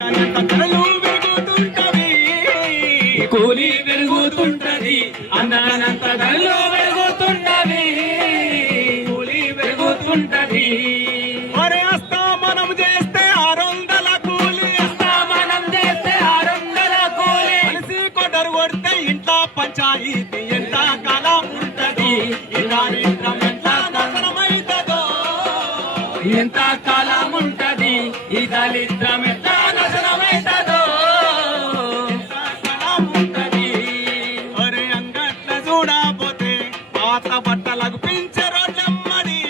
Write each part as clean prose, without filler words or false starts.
ధరలు పెరుగుతుంటది, కూలీ పెరుగుతుంటది, అన్నంత ధరలు పెరుగుతుంటది, కూలీ పెరుగుతుంటది. మరి మనం చేస్తే 600 కూలి, మనం చేస్తే 600 కూలి, కలిసి కొట్టరు కొడితే ఇంట్లో పంచాయతీ ఎంత కాలం ఉంటది, దారిద్రం ఎంత నాశనమైతదో, ఎంత కాలం ఉంటది ఈ దళిద్రం ఎట్లా నాశనమైతదో, ఎంత కాలం ఉంటది. ఒరే అంగట్ల చూడపోతే పాత బట్టలకు పింఛే రోడ్లమ్మడి,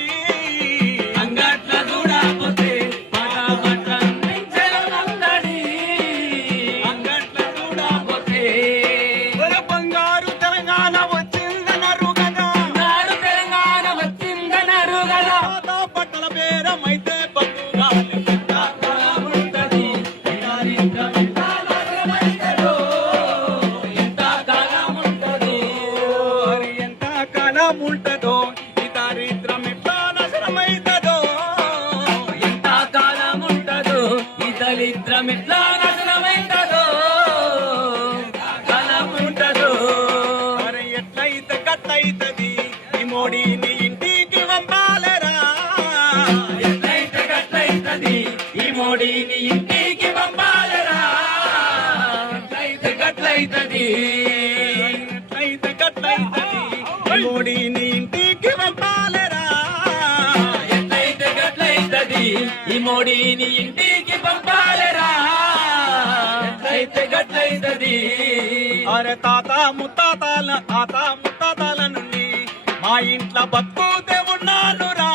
అంగట్ల చూడపోతే పాత బట్టలు పింఛే రోడ్లమ్మడి, అంగట్ల చూడపోతే ఒరే బంగారు తెలంగాణ వచ్చిందనరు కదా, నాడు తెలంగాణ వచ్చిందనరు కదా, పాత బట్టల బేరమైతే ఉంటదో ఈ దారిద్రం ఎట్లా నాశనమైతదో, ఎంత కాలం ఉంటదో ఈ దళిద్రం ఎట్లా నాశనమైతదో, కాలం ఉంటదో. మరి ఎట్లయితే గట్లయితది ఈ మోడీని ఇంటికి పంపాలరా, ఎట్లయితే గట్లయితది ఈ మోడీని ఇంటికి పంపాలరా, ఎట్లయితే గట్లయితది, ఎట్లయితే గట్లయితది మోడీని ఇంటికి పంపాలరా, ఎట్లయితే గట్లయితది ఈ మోడీని ఇంటికి పంపాలరా, ఎట్లయితే గట్లయితది. అరే తాత ముత్తాతల నుండి మా ఇంట్లో బతుకుతే ఉన్నానురా,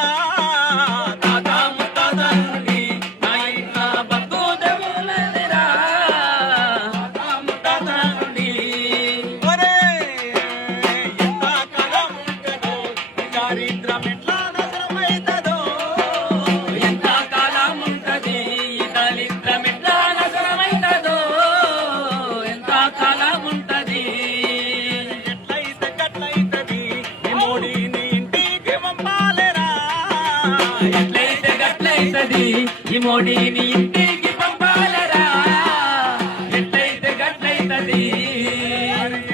తాత ముత్తాతల నుండి మా ఇంట్లో బతుకుతే ఉన్నదిరా, తాత ముత్తాతల నుండి. ఒరే ఎంత కాలం ఉంటదో ఈ దారిద్రం ఎట్లా నాశనమైతదో, ఎంత కాలం ఉంటది ఈ దళిద్రం ఎట్లా నాశనమైతదో, ఎంత కాలం ఉంటది. ఎట్లయితే గట్లయితది ఈ మోడీని ఇంటికి పంపాలరా, ఎట్లయితే గట్లయితది ఈ మోడీని ఇంటికి పంపాలరా, ఎట్లయితే గట్లయితది,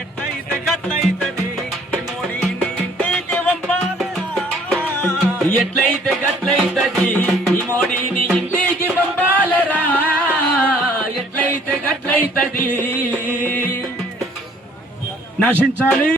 ఎట్లయితే గట్లయితది ఈ మోడీని ఇంటికి పంపాలరా, ఎట్లయితే గట్లయితది ఈ మోడీని ఇంటికి పంపాలరా, ఎట్లయితే గట్లయితది. నశించాలి.